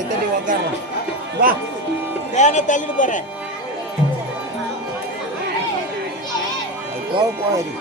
எத்தடி உக்கார வா தேனை தள்ளிட்டு போறேன் போகுது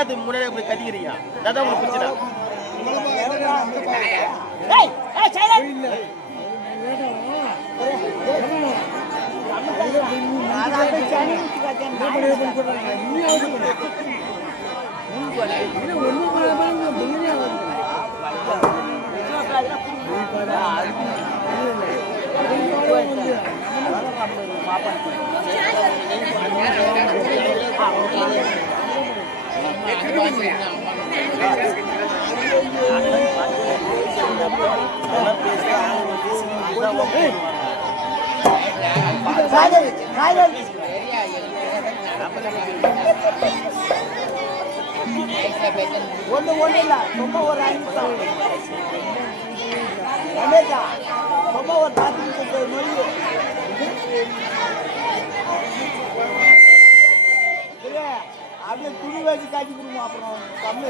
என்னது முன்னாடி போய் கட்டிக்கிறீங்க அதான் உங்களுக்கு பிரச்சனை ஒண்ணு இல்ல ரொம்ப ஒரு 5 நிமிஷம் ரமேஷா ரொம்ப ஒரு 10 நிமிஷம் மொழி அப்படியே துணி வச்சு காட்டி கொடுங்க அப்புறம் கம்மி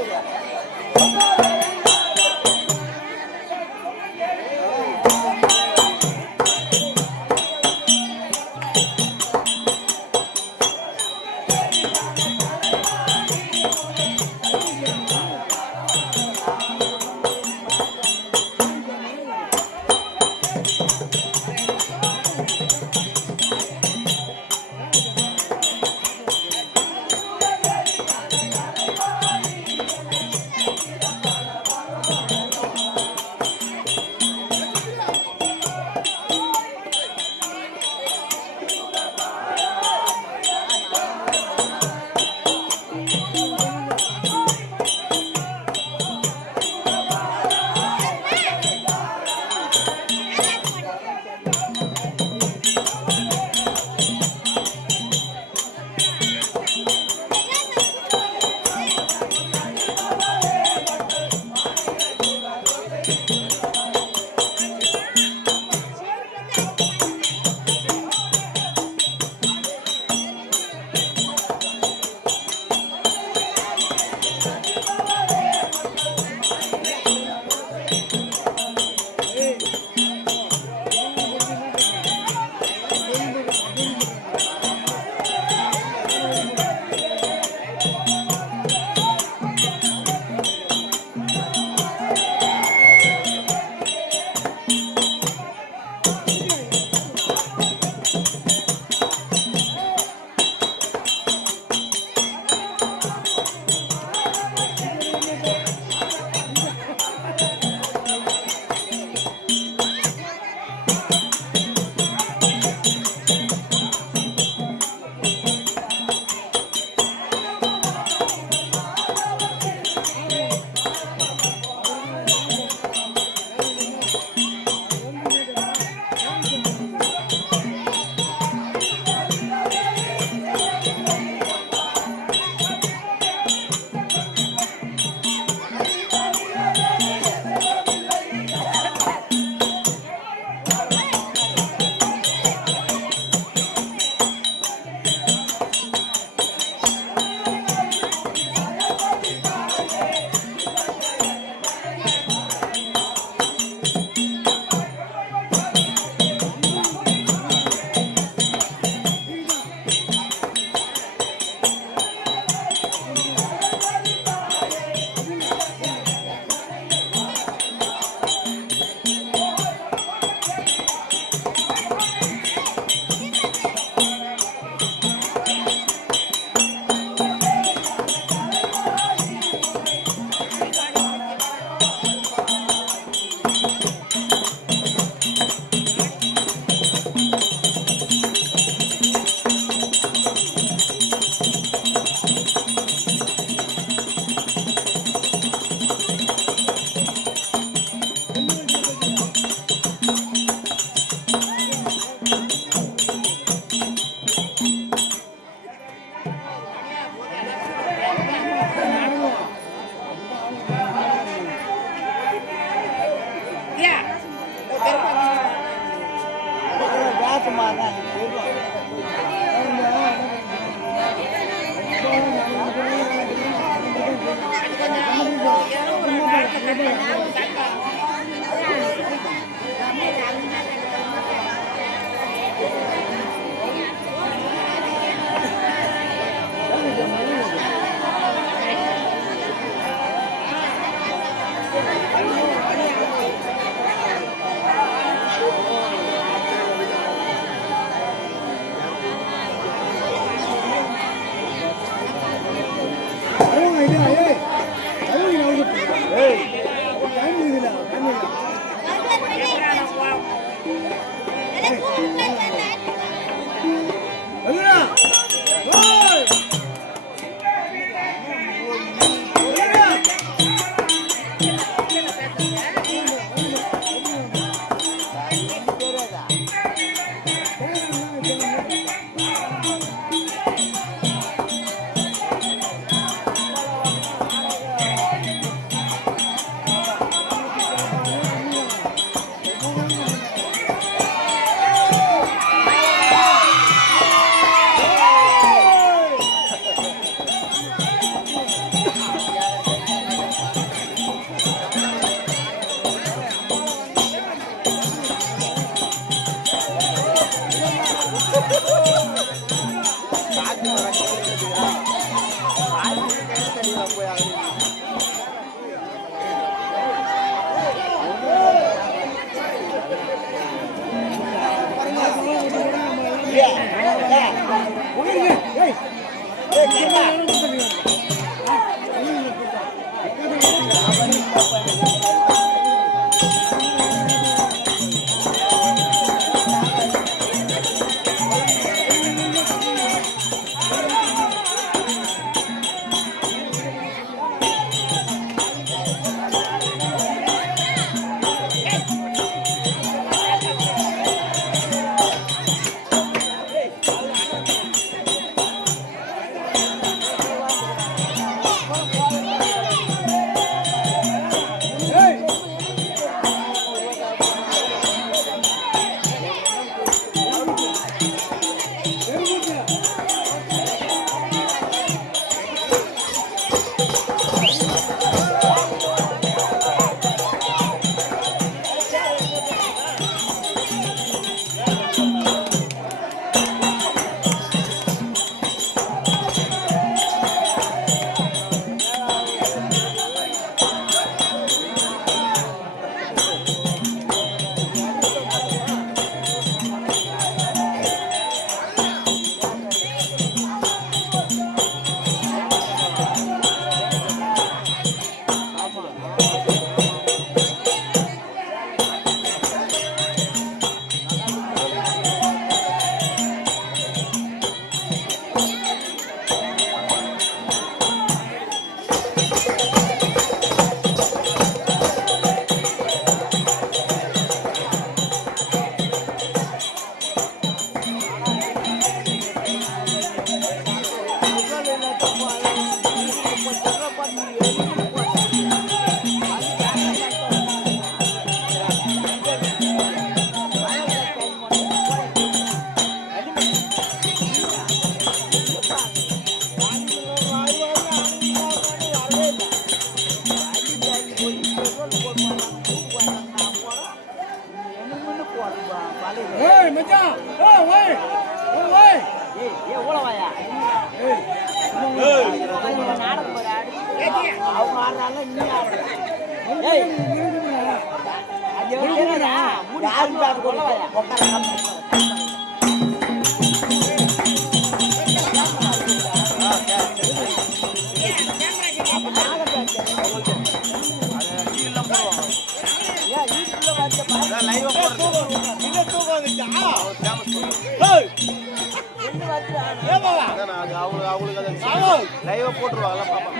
லைவா போட்டுருவாங்க பாப்பா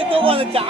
தூக்கம் வந்துச்சா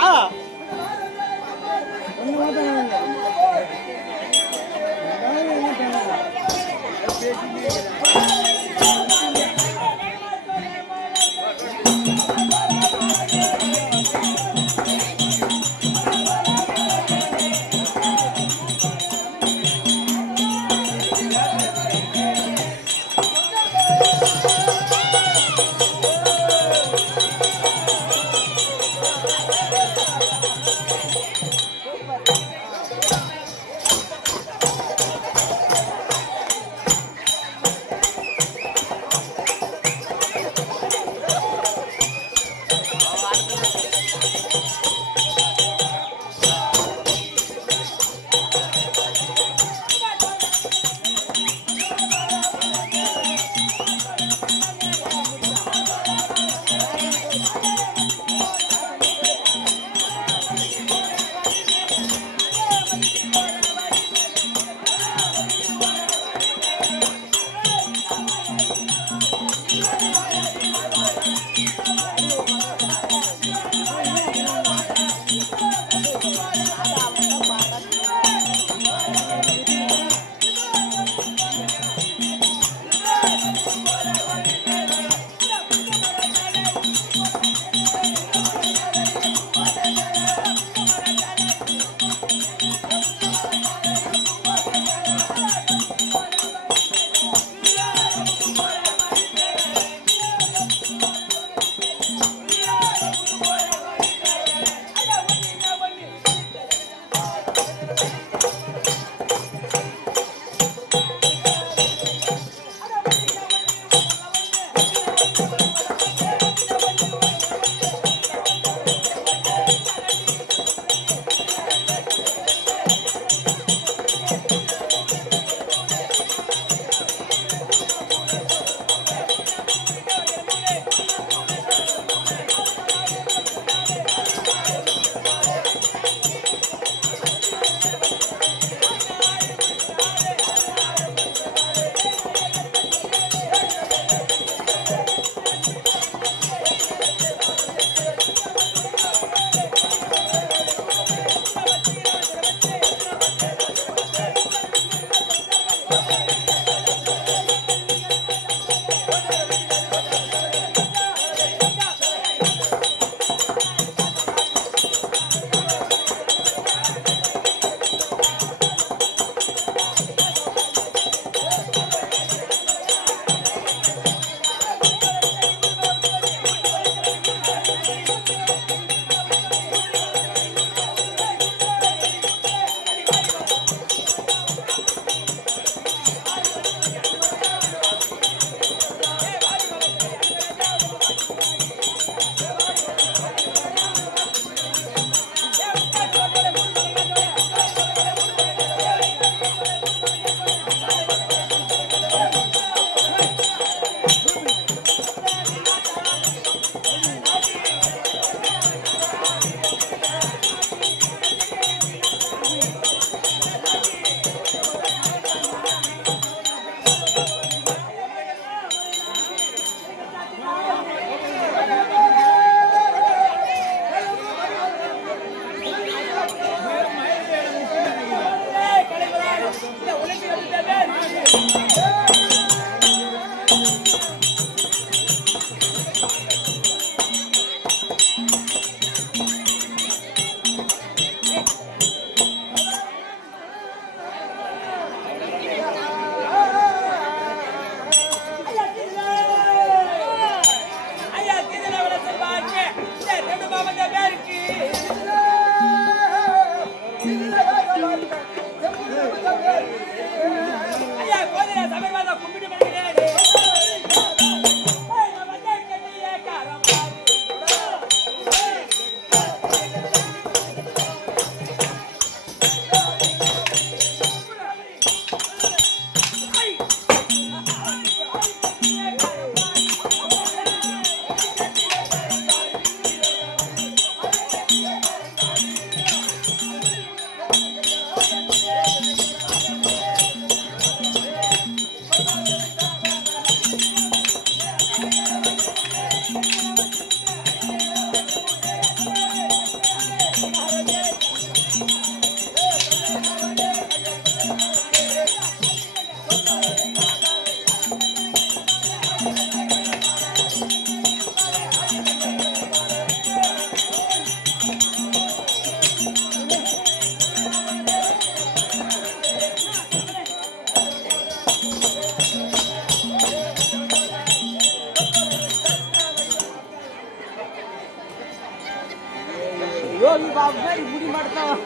யோகி பாபு மாதிரி முடி மட்டும்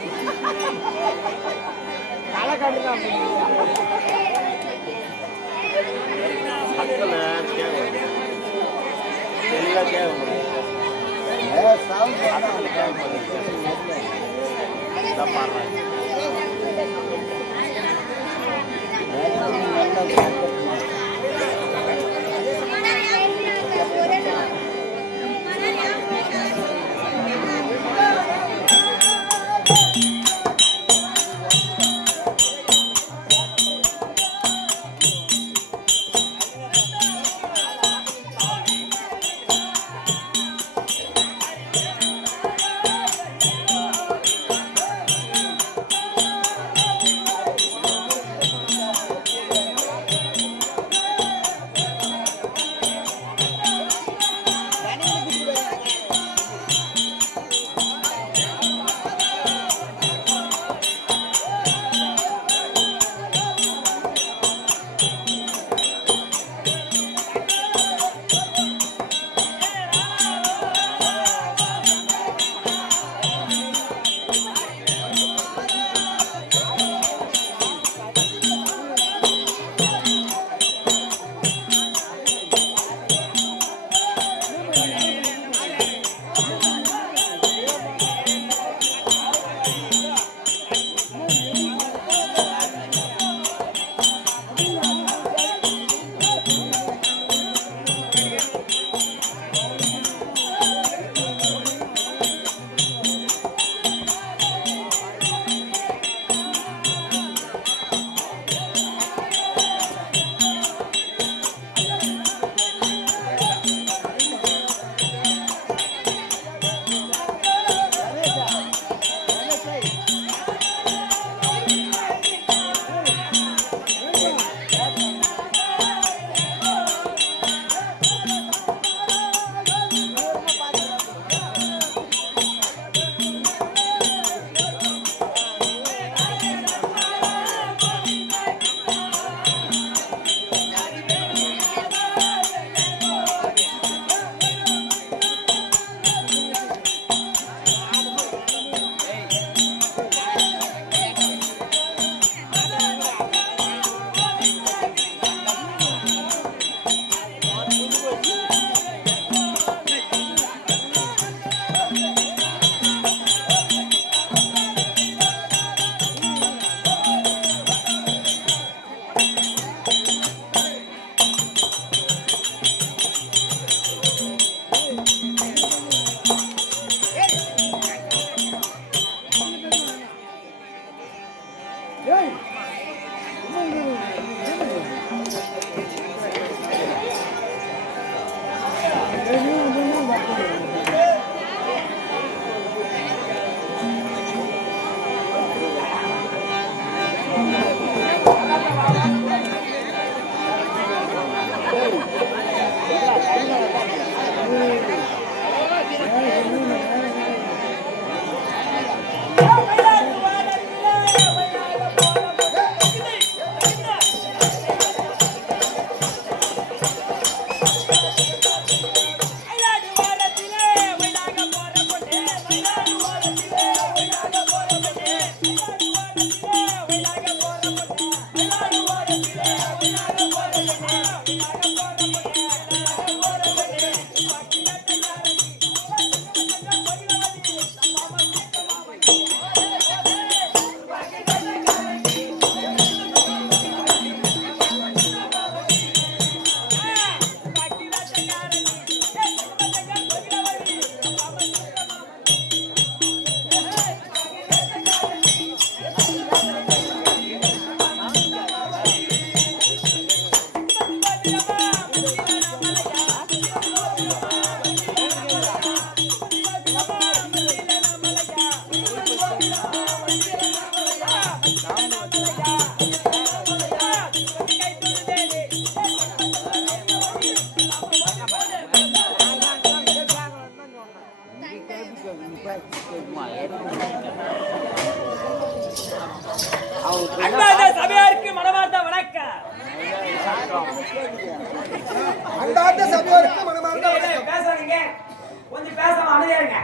களை கட்டுதான்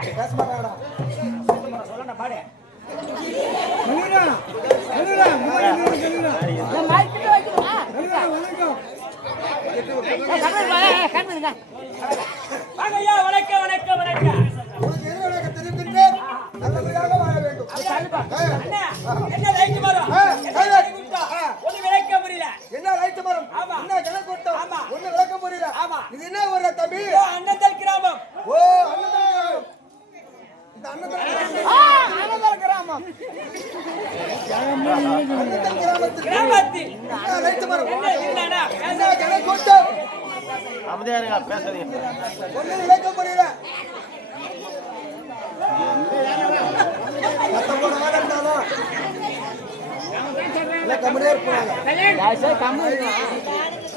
பேச மாட்டாங்கடா. சொல்ல பாடு. சொல்லுடா. சொல்லுடா. சொல்லுடா. நான் மைக்கிட்ட வைக்கிறேன். சொல்லுடா. வணக்கம். கண்ணுங்க. வாங்கய்யா, வணக்கம் வணக்கம் வணக்கம். உனக்கு என்ன வணக்கம் தெரிவிக்கின்றேன்? நல்லபடியாக வாழ வேண்டும். அண்ணா, என்ன லைட் மரம்? என்ன லைட் குட்டா? ஒண்ணு விளக்க முடியல. என்ன லைட் மரம்? ஆமா. என்ன ஜன கூட்டம்? ஆமா. ஒண்ணு விளக்க முடியல. ஆமா. இது என்ன ஒரு தம்பி? ஓ, அண்ணந்தல் கிராமம். ஓ, அண்ணன் கிராமம். இந்த அண்ணன் அண்ணந்தல் கிராமம். கிராமத்தில் என்ன லைட் மரம்? என்ன இருந்தானா? என்ன ஜன கூட்டம்? அமைதியா இருங்க, பேசாதீங்க. ஒண்ணு விளக்க முடியல. மத்தவங்க ஆடண்டாலும் இல்ல கம்மியா இருப்பாங்க.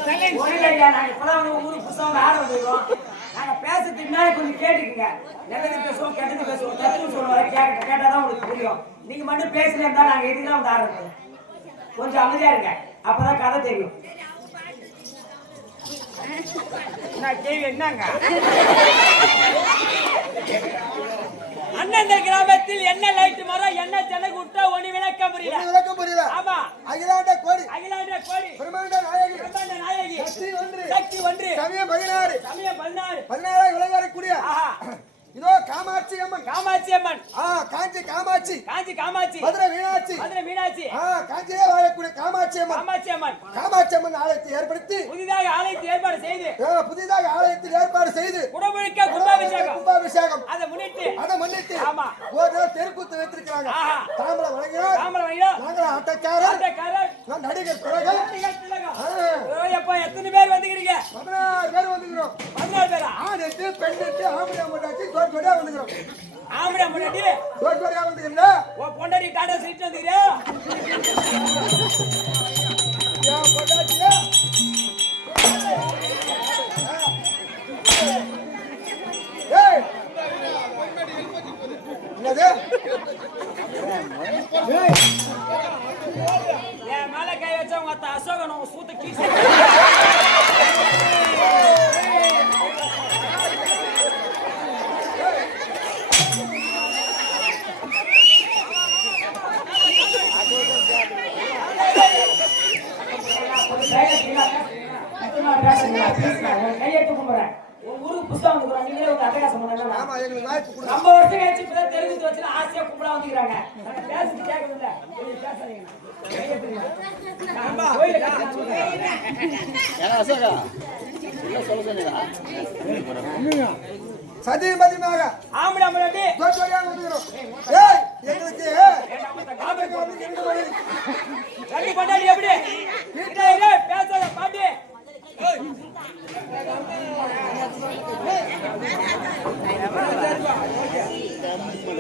நாங்க இப்பதான் ஊருக்கு புதுசா ஆட வந்துருக்கோம். நாங்க பேசுறதுக்கு முன்னாடி கொஞ்சம் கேட்டுக்குங்க. நல்லது பேசுவோம், கெட்டது பேசுவோம், தத்துவம் சொல்லுவாங்க. கேட்டாதான் உங்களுக்கு புரியும். நீங்க மட்டும் பேசுறதா இருந்தா நாங்க எதுக்குதான் வந்து ஆடுறது. கொஞ்சம் அமைதியா இருங்க, அப்பதான் கதை தெரியும். நான் கேள்வி என்னங்க? அண்ணந்தல் கிராமத்தில் என்ன லைட் மரம், என்ன ஜனக்கூட்ட ஒண்ணு விளக்க முடியல. ஒண்ணு விளக்க முடியல. ஆமா. அகிலாண்ட கோடி அகிலாண்ட கோடி பிரம்மாண்ட நாயகி பிரம்மாண்ட நாயகி சக்தி ஒன்று சமயம் 16 சமயம் 16 16 விளையாடக்கூடிய ஆஹா. இதோ காமாட்சி அம்மன். காமாட்சி அம்மன். காஞ்சி காமாட்சி. காஞ்சி காமாட்சி. மதுரை மீனாட்சி. மதுரை மீனாட்சி. காஞ்சியிலே வாழக்கூடிய காமாட்சி அம்மன். காமாட்சி அம்மன். காமாட்சி அம்மன் ஆலயத்தை ஏற்படுத்தி புதிதாக ஆலயத்தை ஏற்பாடு செய்து புதிதாக ஆலயத்தில் ஏற்பாடு செய்து குடமுழுக்க கும்பாபிஷேகம் கும்பாபிஷேகம் அதை முன்னிட்டு ஆமா ஒரு நாள் தெருக்கூத்து வைத்திருக்கிறாங்க. ஆஹா. தாம்பலம் வழங்கினார். தாம்பலம் வழங்கினார். நாங்கள் ஆட்டக்காரர். நான் நடிகர் திலகம். எப்ப எத்தனை பேர் வந்துக்கிறீங்க? 16 பேர் வந்துக்கிறோம். 16 பேரா? ஆணெட்டு பெண்ணெட்டு ஆம்பளை முட்டாச்சு தோற்கொடியா வந்துக்கிறோம். ஆம்பளை முன்னாடி தோற்கொடியா வந்துக்கிறீங்களா? ஓ பொண்டாடி டாடா சீட் வந்துக்கிறீங்க? ஏன் பொண்டாட்டியா? ஏய் என்னது? என் மேல கை வச்சா உங்க அத்தை அசோகன் உங்க சூத்த கீச. கையெழுத்து கும்பிடுறேன். உங்க ஊருக்கு புஸ்தகம் கொடுக்குறோம். நீங்களே உங்க அட்டகாசம் பண்ணலாம். ஆமா எங்களுக்கு வாய்ப்பு கொடுங்க. நம்ம வருஷம் கழிச்சு இப்பதான் தெரிவித்து வச்சு ஆசையா கும்பிட வந்துக்கிறாங்க. நாங்க பேசிட்டு கேட்கல. பேசாதீங்க. சதிமதிமாக ஆம்பளை முன்னாடி தோற்கொடியா வந்துக்கிறோம். ஏய் எங்களுக்கு வந்து இரண்டு மணி கட்டி பண்ணாடி எப்படி வீட்டுல பேசாத பாட்டி.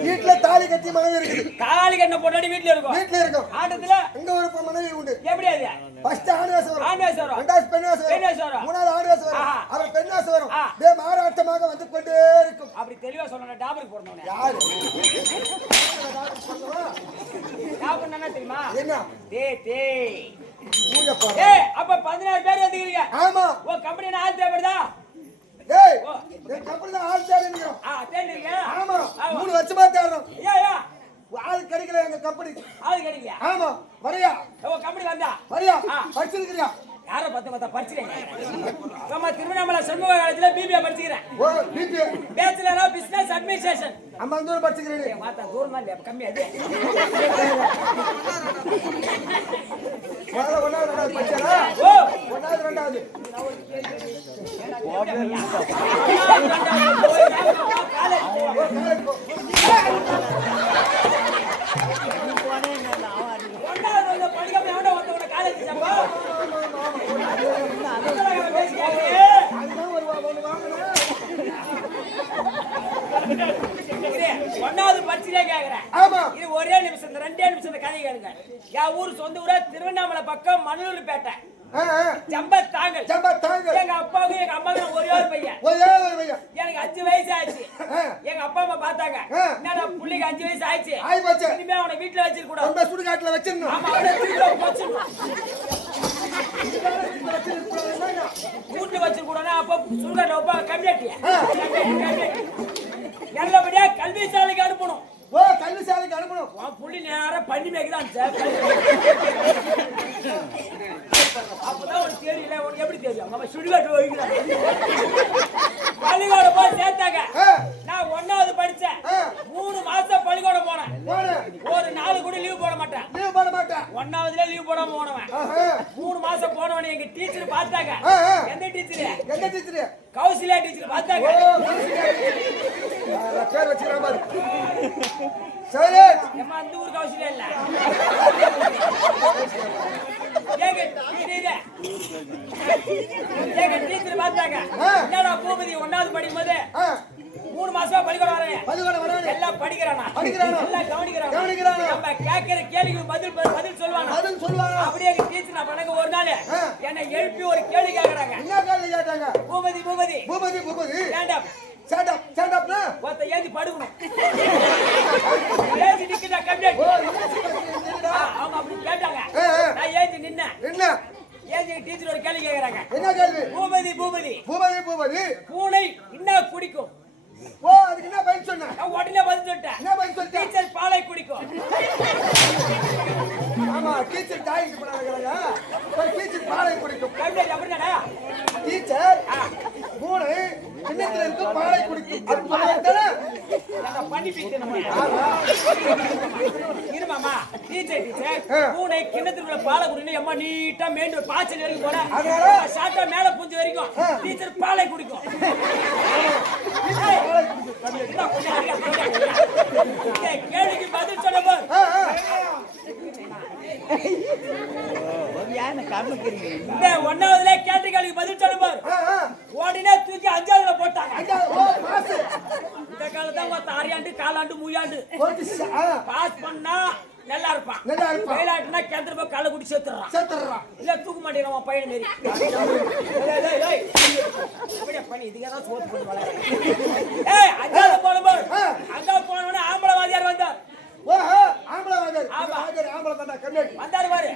வீட்டுல தாலி கட்டி மனைவி இருக்குது. தாலி கட்டின பொண்டாடி வீட்டுல இருக்கும். வீட்டுல இருக்கும். ஆட்டத்துல இங்க ஒரு மனைவி உண்டு. எப்படி அது? ஃபர்ஸ்ட் ஆண்வாஸ் வரும். ஆண்வாஸ் வரும். ரெண்டாவது பெண்வாஸ் பெண்வாஸ் வரும். வரும். மூணாவது ஆண்வாஸ் வரும். ஆஹா. அப்புறம் பெண்வாஸ் வரும். ஆ. இதே மாறாட்டமாக வந்து கொண்டே இருக்கும். அப்படி தெளிவா சொல்லணும். டாபருக்கு போறணும். யாரு? டாபர் என்ன தெரியுமா? என்ன? டேய் பூஜை பாரு. ஏய் அப்ப 16 பேர் வந்துக்கிறீங்க. ஆமா. ஓ கம்பெனி ஆள் தேவைப்படுதா? ஏய் என் கம்பெனி தான் ஆள் தேடுறோம். தேடுறீங்க? ஆமா 3 வருஷமா தேடுறோம். ஏயா ஆள் கிடைக்கல எங்க கம்பெனிக்கு. ஆள் கிடைக்கலையா? ஆமா வரியா? ஓ கம்பெனி வந்தா வரியா? படிச்சிருக்கியா? யாரோ பத்த படிச்சிருக்கீங்க. நம்ம திருவண்ணாமலை சண்முக காலேஜ்ல பிபிஏ படிச்சிக்கிறேன். ஓ BBA bachelor of business administration. அம்மா தூரம் படிச்சிக்கிறீங்க. மாத்தா தூரமா இல்ல கம்மி அது. முதல்ல ஒண்ணாவது ரெண்டாவது படிச்சா? ஓ ஒண்ணாவது ரெண்டாவது. படிக்காம எவனோ ஒருத்தவன காலேஜ் சேப்பா. ஒன்னாவது பரிசையே கேக்குறேன். ஆமா இது ஒரே நிமிஷம், இந்த 2 நிமிஷம் கதை கேளுங்க. என் ஊர் சொந்த ஊரா திருவண்ணாமலை பக்கம் மணலூர்பேட்டை. ஜம்பத்தாங்கல். எங்க அப்பாவுக்கும் எங்க அம்மாவுக்கும் ஒரே ஒரு பையன். எனக்கு 5 வயசு ஆயிடுச்சு. எங்க அப்பா அம்மா பார்த்தாங்க. என்னடா புள்ளைக்கு 5 வயசு ஆயிடுச்சு. இனிமே அவனை வீட்டுல வச்சிருக்க கூடாது. சுடுகாட்டுல வச்சிடணும். ஆமா அவனை வீட்டுல வச்சிடணும். வீட்டுல வச்சிருக்க கூடாது. அப்ப சுடுகாட்டுல வைப்பாங்க கம்யூனிட்டி. நல்லபடியா கல்வி சாலைக்கு அனுப்பணும். ஓ கல்வி சாலைக்கு அனுப்பணும். உன் புள்ளி நேரா பண்ணி மேய்க்குதான் சார். அப்பதான் உனக்கு தெரியல. உனக்கு எப்படி தெரியும்? நம்ம சுடுகாட்டு வைக்கிறாங்க. பள்ளிக்கூடம் போய் சேர்த்தாங்க. நான் 1வது படிச்சேன். 3 மாசம் பள்ளிக்கூடம் போனேன். ஒரு 4 கூட லீவ் போட மாட்டேன். 1வதுல லீவ் போடாம போனவன். 3 மாசம் போனவன் எங்க டீச்சர் பார்த்தாங்க. எந்த டீச்சர்? கௌசல்யா டீச்சர் பார்த்தாங்க. பேர் வச்சுக்கிறா பாரு. சரி ஏமா அந்த ஊர் கௌசல்யா இல்ல. ஏங்க டீச்சர் பார்த்தாங்க. என்னடா பூபதி 1வது படிக்கும்போது 3 மாசமா பள்ளிக்கூடம் வரானே. எல்லாம் படிக்கிறானா? எல்லாம் கவனிக்கிறானா? நம்ம கேட்கிற கேள்விக்கு பதில் சொல்லுவானா? அப்படியே எங்க டீச்சர் நான் பண்ணங்க ஒரு நாள் என்னை எழுப்பி ஒரு கேள்வி கேக்குறாங்க. என்ன கேள்வி கேட்டாங்க? பூபதி ஸ்டாண்ட் அப்னா ஒருத்த ஏஞ்சி படுக்கணும். ஏஞ்சி நிக்கிட்டா கம்ப்ளீட். அவங்க அப்படி கேட்டாங்க. நான் ஏஞ்சி நின்னேன். ஏஞ்சி டீச்சர் ஒரு கேள்வி கேக்குறாங்க. என்ன கேள்வி? பூபதி பூனை என்ன குடிக்கும்? ஓ அதுக்கு என்ன பதில் சொன்ன? உடனே பதில் சொல்லிட்டேன். என்ன பதில் சொல்லிட்ட? டீச்சர் பாலை குடிக்கும். ஆமா டீச்சர் டாய்க்கு போறாங்க. டீச்சர் பாலை குடிக்கும். கம்ப்ளீட் அப்படிதானே? டீச்சர் பூனை கிண்ணத்துல இருக்கு பாலை குடிக்கும். அது சொல்லுவாங்க. நான் பண்ணி பிடிச்சேன். இருமாமா டீச்சர் பூனை கிண்ணத்துல பாலை குடிக்கணும். எம்மா நீட்டா மேண்டு ஒரு பாய்ச்சல் வரைக்கும் போற. அதனால சாட்டா மேல புஞ்சு வரைக்கும் டீச்சர் பாலை குடிக்கும். கேள்விக்கு பதில் சொல்ல போர். இந்த 1வதுல கேட்ட கேள்விக்கு பதில் சொல்ல போர். உடனே தூக்கி 5வதுல போட்டாங்க. இந்த காலத்தான் 6 ஆண்டு 4 ஆண்டு 3 ஆண்டு பாஸ் பண்ணா நல்லா இருப்பான். ஃபெயிலாட்டுனா கேந்திர போய் கள்ள குடி செத்துறான். இல்ல தூக்க மாட்டேங்கிறான் பையன் மாரி. அப்படியே பண்ணி இதுக்கதான் சோத்து போட்டு வளர. ஏய் 5வது போனவனே ஆம்பளை வாதியார் வந்தார். ஓஹோ ஆம்பளை வாதியார் கண்ணாடி வந்தாரு பாரு.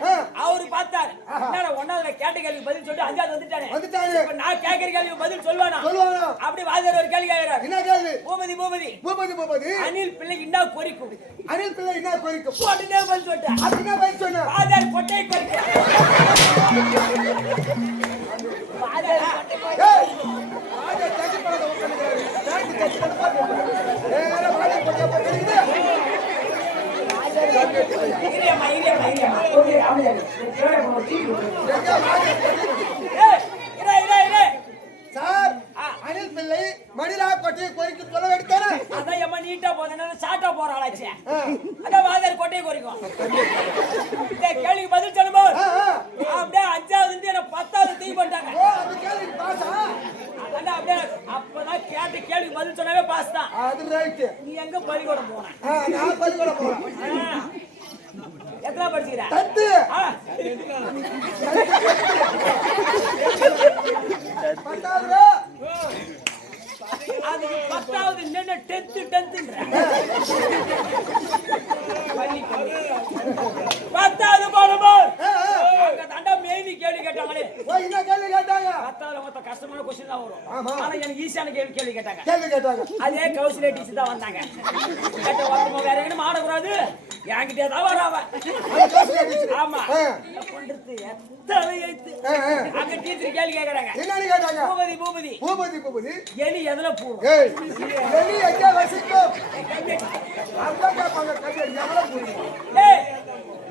அவரு பார்த்தார். என்னடா 1வதுல கேட்ட கேள்விக்கு பதில் சொல்லிட்டு 5வது வந்துட்டானே. இப்ப நான் கேட்கிற கேள்விக்கு பதில் சொல்லுவானா? அப்படி வாதியார் ஒரு கேள்வி கேட்கிறார். என்ன கேள்வி? பூபதி அணில் பிள்ளை என்ன கொறிக்கும்? உடனே பதில் சொல்லிட்டேன். அது என்ன பதில் சொன்ன? வாதியார் கொட்டை கொறிக்கும். சார் அனில் பிள்ளை மணிலா கொட்டையை கொறிக்க சொல்ல வேண்டியதானே? அதான் எம்மா நீட்டா போதனால சாட்டா போறாளாச்சே. அதான் வாதியார் கொட்டையை கொறிக்கும். இந்த கேள்விக்கு பதில் சொல்லும்போது அப்படியே 5வது இருந்து என்ன 10வது தூக்கி போட்டாங்க. அந்த கேள்விக்கு பாஸா? அதான் அப்படியே அப்பதான் கேட்ட கேள்விக்கு பதில் சொன்னாவே பாஸ் தான். அது ரைட். நீ எங்க பள்ளிக்கூடம் போன? நான் பள்ளிக்கூடம் போறேன். எத்தனை படிச்சிருக்க? 10th. அது 10வது என்ன 10th 10வது போடும்போது அங்க தண்டா மேனி கேள்வி கேட்டாங்களே. என்ன கேள்வி கேட்டாங்க? 10வது மொத்த கஷ்டமான क्वेश्चन தான் வரும். ஆனா எனக்கு ஈஸியான கேள்வி கேட்டாங்க. அதே கௌசல்யா டீச்சர் தான் வந்தாங்க. கேட்ட வார்த்தை வேற எங்கேயும் ஆடக்கூடாது. என்கிட்டே தான் வராவ. ஆமா பண்றது தலையைத்து அங்க டீச்சர் கேள்வி கேக்குறாங்க. என்னன்னு கேட்டாங்க? பூபதி எலி எதுல போடும்? எலி எங்க வசிக்கும்? அந்த கேப்பாங்க கண்ணாடி எதுல போடும்? ஏய்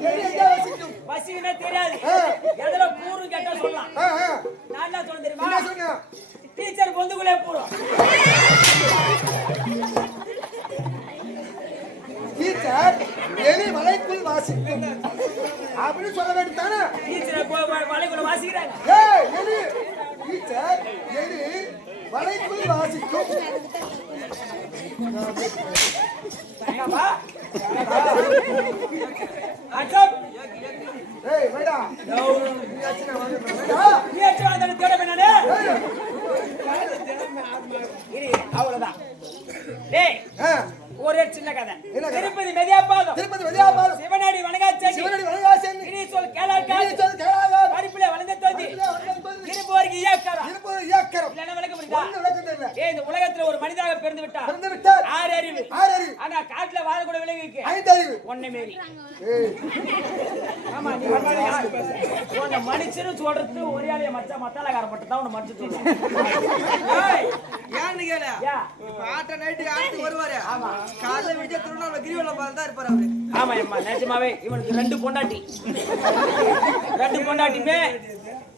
எலி எங்க வசிக்கும்? வசிக்குன்னா தெரியாது. எதுல போடும் கேட்டா சொல்லலாம். நான் என்ன சொல்ல தெரியுமா? என்ன சொன்ன? டீச்சர் பொந்துக்குள்ளே போடும். டீச்சர் எலி மலைக்குள் வாசிக்கும் அப்படி சொல்ல வேண்டியதானே? டீச்சர் மலைக்குள்ள வாசிக்கிறாங்க. ஏய் எலி டீச்சர் எலி மலைக்குள் வாசிக்கும். என்னப்பா? அச்சம். ஏய் மேடா நீ அச்சனா வாங்க மேடா. நீ அச்சனா அந்த தேட வேணானே. இரு அவ்வளவுதான். டேய் ஒரே சின்ன கதை. திருப்பதி மெதியாபாதம் சிவனாடி வணங்காச்சேரி இனி சொல் கேளாக்கா பரிப்பிலே வளர்ந்த தோதி இருப்பவருக்கு இயக்கரம் இல்லைன்னா விளக்க முடியுதா? இந்த உலகத்துல ஒரு மனிதராக பிறந்து விட்டார். ஆனா காட்டுல வாழக்கூடிய விலங்குக்கு 5 அறிவு. ஒண்ணே மீறி. ஏய் ஆமா நீ உன்னை மனுஷன்னு சொல்றது ஒரே ஆளே மச்சான் மத்தாலக்கார மட்டும் தான் உன்னை மனுஷன் சொல்லுவான். ஏன்னு கேளு. யா இப்ப ஆட்ட நைட்டுக்கு ஆட்டு வருவாரு. ஆமா காலைல விடிய திருநாள் கிரிவலம் தான் இருப்பாரு அவரு. ஆமா அம்மா நிஜமாவே இவனுக்கு 2 பொண்டாட்டி 2 பொண்டாட்டியுமே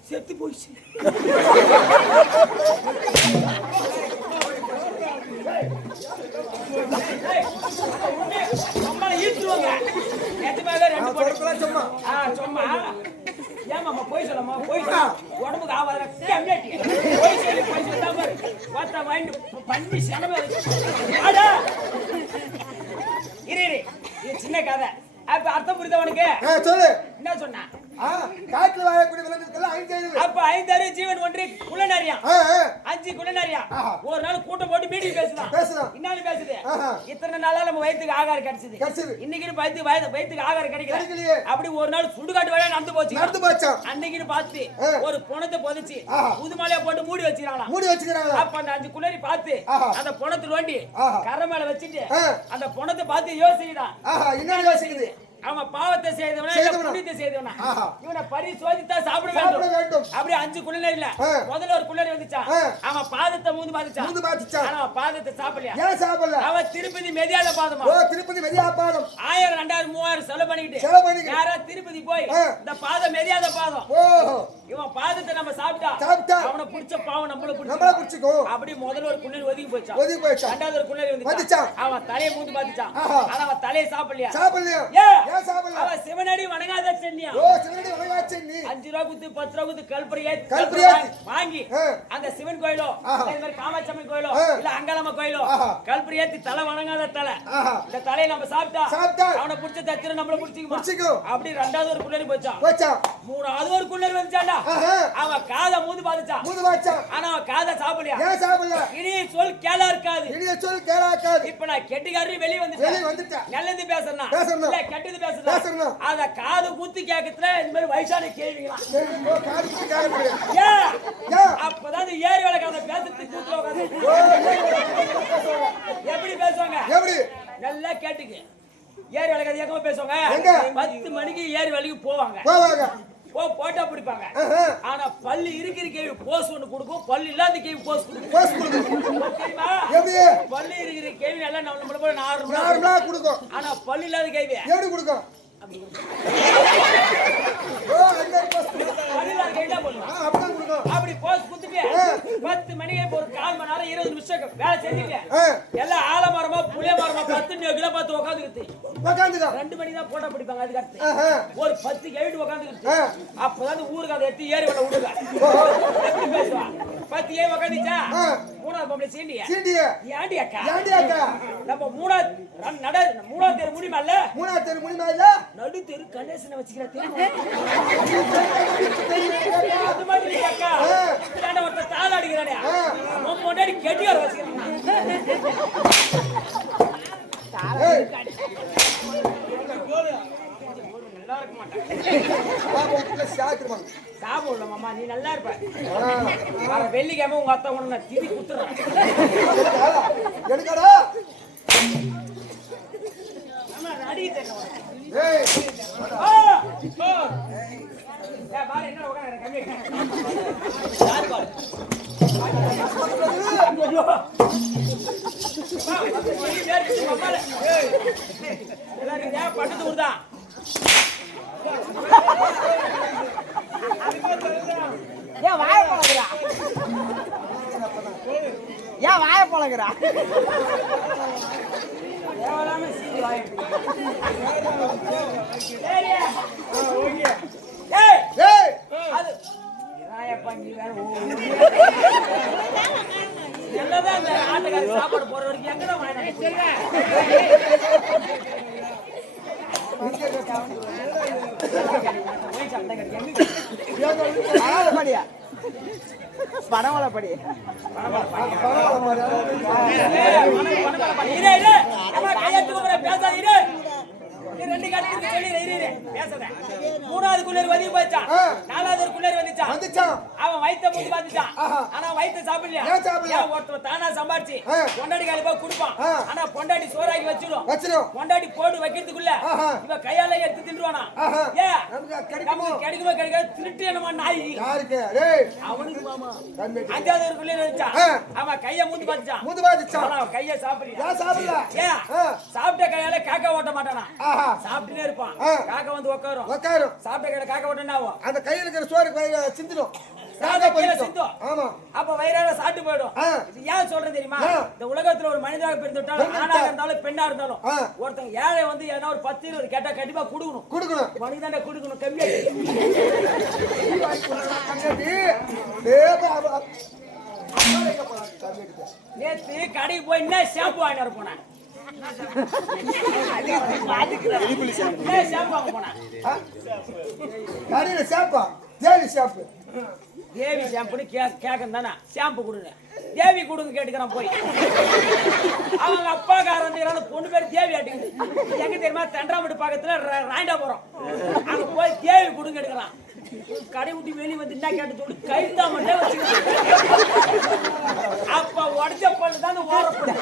செத்து போயிடுச்சு. அம்மா ஈத்துருவாங்க நிஜமாவே 2 பொண்டாட்டி சும்மா சும்மா ஏமாம்மா போய் சொல்லம்மா போய் சொல்ல உடம்புக்கு ஆவாத கம்மியாட்டி போய் சொல்லி தான் பாரு வாத்தா வாங்கி பண்ணி செலவு ஆடா இரு இது சின்ன கதை அப்ப அர்த்தம் புரியுதா உனக்கு சொல்லு என்ன சொன்னா காட்டுல வாழக்கூடிய விலங்குகள் 5 அறிவு. அப்ப 5 அறிவு ஜீவன் ஒன்று குள்ளநரியா 5 குள்ளநரியா ஒரு நாள் கூட்டம் போட்டு மீட்டிங் பேசுதான் இன்னொரு பேசுது இத்தனை நாளா நம்ம வயிற்றுக்கு ஆகாரம் கிடைச்சது இன்னைக்கு வயிற்றுக்கு ஆகாரம் கிடைக்கல அப்படி ஒரு நாள் சுடுகாட்டு வழியா நடந்து போச்சு அன்னைக்கு பார்த்து ஒரு பொணத்தை புதைச்சு புதுமாலையா போட்டு மூடி வச்சுக்கிறாங்களா அப்ப அந்த 5 குள்ளரி பார்த்து அந்த பொணத்தை நோண்டி கரை மேல வச்சுட்டு அந்த பொணத்தை பார்த்து யோசிக்கிறான் என்ன யோசிக்குது அவன் பாவத்தை செய்தவனா புண்ணியத்தை செய்தவனா இவனை பரிசோதித்தா சாப்பிட வேண்டும் அப்படி 5 குள்ளநரி இல்ல முதல்ல ஒரு குள்ளநரி வந்துச்சான் அவன் பாதத்தை மூந்து பாதிச்சான் ஆனா அவன் பாதத்தை சாப்பிடல அவன் திருப்பதி மெதியாத பாதமா திருப்பதி மெதியாத பாதம் 1000 2000 3000 செலவு பண்ணிட்டு யாரா திருப்பதி போய் இந்த பாதம் மெதியாத பாதம் இவன் பாதத்தை நம்ம சாப்பிட்டா அவனை புடிச்ச பாவம் நம்மள புடிச்சுக்கும் அப்படி முதல்ல ஒரு குள்ளநரி ஒதுங்கி போயிச்சான் ரெண்டாவது ஒரு குள்ளநரி வந்துச்சான் அவன் தலையை மூந்து பாதிச்சான் ஆனா அவன் தலையை சாப்பிடலையா அவன் சிவனடி வணங்காத சென்னியா 5 ரூபா குத்து 10 ரூபா குத்து கல்பரி வாங்கி அந்த சிவன் கோயிலோ காமாட்சம்மன் கோயிலோ இல்ல அங்காளம்மன் கோயிலோ கல்பரி ஏத்தி தலை வணங்காத தலை இந்த தலையை நம்ம சாப்பிட்டா அவனை புடிச்ச தத்திர நம்மள புடிச்சுக்கும் அப்படி ரெண்டாவது ஒரு குள்ளரி போச்சான் மூணாவது ஒரு குள்ளரி வந்துச்சாண்டா அவன் காதை மூந்து பாதிச்சான் ஆனா அவன் காதை சாப்பிடலையா இனிய சொல் கேளா இருக்காது இப்ப நான் கெட்டிக்காரரி வெளிய வந்துட்டேன் நல்லது பேசுறேன் இல்ல கெட்டது பேசுறேன் அத காது குத்தி கேக்கத்துல இந்த மாதிரி வயசான கேள்விங்களாம் அப்பதான் ஏரி வேலைக்காரன் பேசுறது கூத்து எப்படி பேசுவாங்க நல்லா கேட்டுக்க ஏரி வேலைக்காரன் ஏக்கமா பேசுவாங்க 10 மணிக்கு ஏரி வேலைக்கு போவாங்க போட்டா பிடிப்பாங்க ஆனா பல்லு இருக்கிற கேள்வி போஸ் ஒண்ணு கொடுக்கும் பல்லு இல்லாத கேள்வி போஸ் கொடுக்கும் பல்லு இருக்கிற கேள்வி எல்லாம் நம்மள போல நார்மலா கொடுக்கும் ஆனா பல்லு இல்லாத கேள்வி எப்படி கொடுக்கும் அப்படி போஸ் குடுத்துட்டு 10 மணிக்கு ஒரு 1/4 மணி நேரம் 20 நிமிஷம் வேலை செஞ்சுட்டு எல்லாம் ஆலமரமா புளிய மரமா 10 கிலோ பார்த்து உட்காந்துக்கிட்டு 2 மணி தான் போட்டா பிடிப்பாங்க அதுக்கு அடுத்து ஒரு 10 கேட்டு உட்காந்துக்கிட்டு அப்பதான் ஊருக்கு அதை எடுத்து ஏறி விட விடுங்க எப்படி பேசுவா 10 ஏறி உட்காந்துச்சா மூணாவது பொம்பளை சீண்டிய ஏண்டி அக்கா நம்ம மூணாவது தெரு முடியுமா நடு தெரு கணேசனை வச்சுக்கிறேன் அது மாதிரி அக்கா ஒருத்தர் தாள அடிக்கிறானே முன்னாடி கெட்டியார் வச்சுக்கிறேன் நல்லா இருக்க மாட்டேன் சாப்பிடல மாமா நீ நல்லா இருப்ப வெள்ளிக்கிழமை உங்க அத்தை கொண்டு நான் திதி குத்துறேன் பட்டத்து ஊர்தான் ஏன் வாய பழகுறா சாப்பாடு போற வரைக்கும் எங்கதான் படவளப்படி மூணாவது குள்ளர் வதி போச்சான் 4வது குள்ளர் வந்துச்சான் அவன் வயித்தை முடி பார்த்துட்டான். ஆனா வயித்தை சாப்பிடலையா? ஏன் சாப்பிடல? ஒருத்தர் தானா சம்பாரிச்சு பொண்டாடி காலி போய் கொடுப்பான். ஆனா பொண்டாடி சோறாக்கி வச்சிடும். பொண்டாடி போட்டு வைக்கிறதுக்குள்ள இவ கையால எடுத்து தின்றுவானா? ஏன் கிடைக்குமோ கிடைக்காது திருட்டு என்னமா நாய் அவனுக்கு மாமா அஞ்சாவது ஒரு பிள்ளை நினைச்சான். அவன் கைய மூந்து பார்த்துச்சான். அவன் கைய சாப்பிடல. ஏன் சாப்பிட்ட கையால காக்கா ஓட்ட மாட்டானா? சாப்பிட்டுனே இருப்பான். காக்கா வந்து உட்காரும். சாப்பிட்ட கையில காக்கா ஓட்டனா அந்த கையில இருக்கிற சோறு சிந்திடும். அப்ப வயிறால சாப்பிட்டு போயிடும். ஏன் சொல்றேன் தெரியுமா? இந்த உலகத்துல ஒரு மனிதனாக பிறந்துட்டாலும் ஆணாக இருந்தாலும் பெண்ணா இருந்தாலும் ஒருத்தங்க ஏழை வந்து ஏன்னா ஒரு 10-20 கேட்டா கண்டிப்பா கொடுக்கணும். உனக்கு தானே கொடுக்கணும். கம்மியா நேத்து கடைக்கு போய் என்ன ஷாம்பு வாங்கிட்டு போனேன். தேவி ஷாம்புன்னு கேட்கணும் தானே. ஷாம்பு கொடுங்க தேவி கொடுங்க கேட்டுக்கிறான் போய். அவங்க அப்பாக்கார வந்து பொண்ணு பேர் தேவி ஆட்டிக்குது. எங்க தெரியுமா? தண்டராமட்டு பக்கத்துல ராண்டா போறோம். அங்க போய் தேவி கொடுங்க எடுக்கிறான். கடை விட்டு வெளியே வந்து என்ன கேட்டு சொல்லி கைத்தா மட்டும் வச்சுக்கிட்டு அப்ப உடச்ச பண்ணு தான் ஓரப்படும்.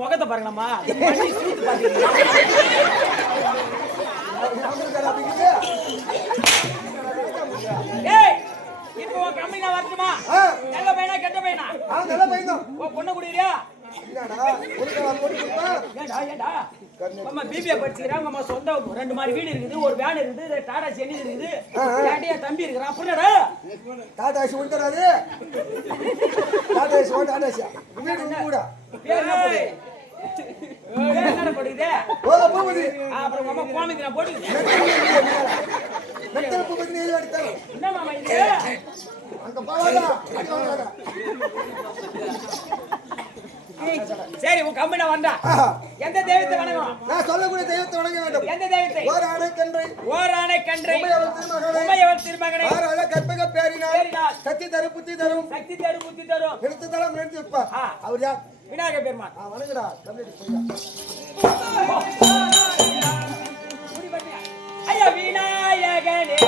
முகத்தை பாருங்கம்மா. இப்போ கம்மியா வரட்டுமா? நல்ல பையனா கெட்ட பையனா? நல்ல பையன். பொண்ணு குடிக்கிறியா? பிபிஏ படிச்சுக்கிறான். அம்மா சொந்தம் 2 மாடி வீடு இருக்குது, ஒரு வேன் இருக்குது, டாடா சென்னி இருக்குது, தம்பி இருக்கிறான். அப்படின்னா டாடாசி ஒன்றாது. டாடாசி டாடாசியா வீடு கூட என்ன போடுது? அப்புறம் அம்மா கோமிக்கு நான் போட்டு என்ன மாமா இது? சரி உன் கம்பெனி வந்தா எந்த தெய்வத்தை வணங்கணும்? நான் சொல்லக்கூடிய தெய்வத்தை வணங்க வேண்டும். எந்த தெய்வத்தை? ஓரானை கன்றை உமையவள் திருமகனை கற்பக பேரினால் சக்தி தரும் புத்தி தரும் நிறுத்து தரம் நிறுத்தி வைப்பா. அவர் யார்? விநாயகர் பெருமான். வணங்குடா. ஐயா விநாயகனே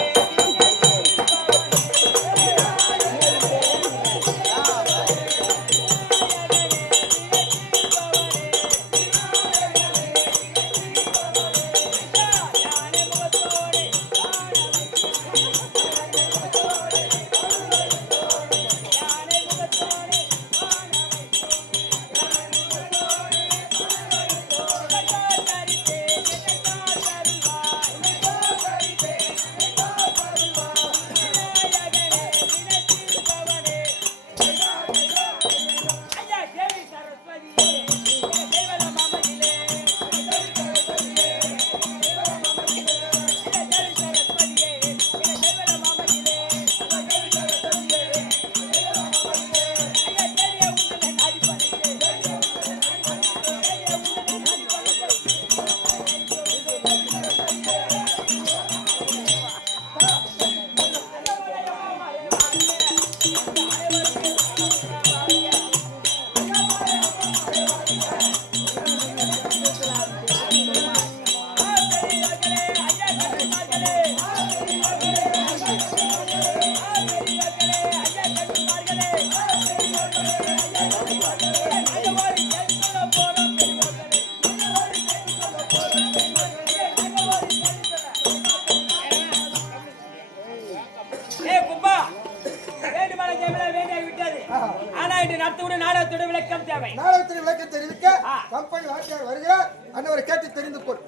நாடகத்துடைய விளக்கம் தெரிவிக்க கம்பெனி வாத்தியார் வருகிறார். அன்னவரை கேட்டு தெரிந்து கொள்.